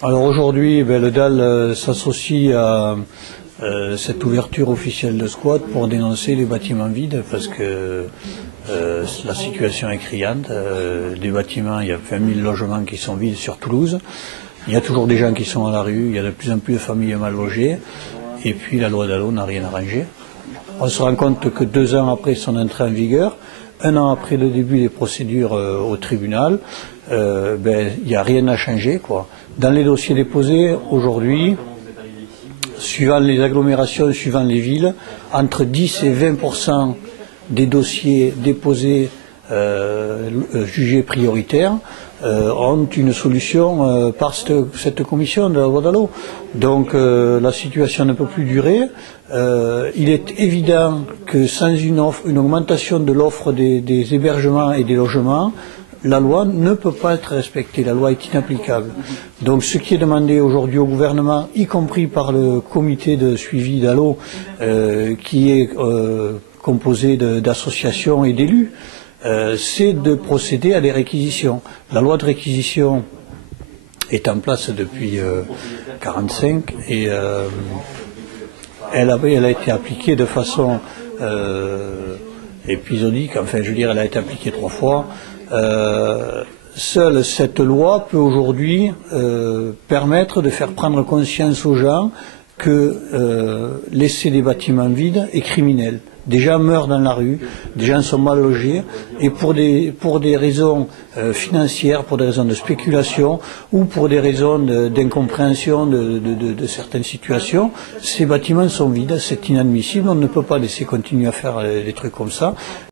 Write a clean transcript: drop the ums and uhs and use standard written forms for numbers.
Alors aujourd'hui, le DAL s'associe à cette ouverture officielle de squat pour dénoncer les bâtiments vides parce que la situation est criante. Des bâtiments, il y a 20 000 logements qui sont vides sur Toulouse. Il y a toujours des gens qui sont à la rue, il y a de plus en plus de familles mal logées. Et puis la loi DALO n'a rien arrangé. On se rend compte que 2 ans après son entrée en vigueur, 1 an après le début des procédures au tribunal, il n'y a rien à changer, quoi. Dans les dossiers déposés aujourd'hui, suivant les agglomérations, suivant les villes, entre 10 et 20% des dossiers déposés jugés prioritaires ont une solution par cette commission de la loi DALO. Donc la situation ne peut plus durer. Il est évident que sans une augmentation de l'offre des hébergements et des logements, la loi ne peut pas être respectée, la loi est inapplicable. Donc ce qui est demandé aujourd'hui au gouvernement, y compris par le comité de suivi DALO, qui est composé d'associations et d'élus, c'est de procéder à des réquisitions. La loi de réquisition est en place depuis 1945 et elle a été appliquée de façon épisodique, enfin je veux dire elle a été appliquée 3 fois. Seule cette loi peut aujourd'hui permettre de faire prendre conscience aux gens que laisser des bâtiments vides est criminel. Des gens meurent dans la rue, des gens sont mal logés, et pour des raisons financières, pour des raisons de spéculation ou pour des raisons d'incompréhension de certaines situations, ces bâtiments sont vides, c'est inadmissible, on ne peut pas laisser continuer à faire des trucs comme ça.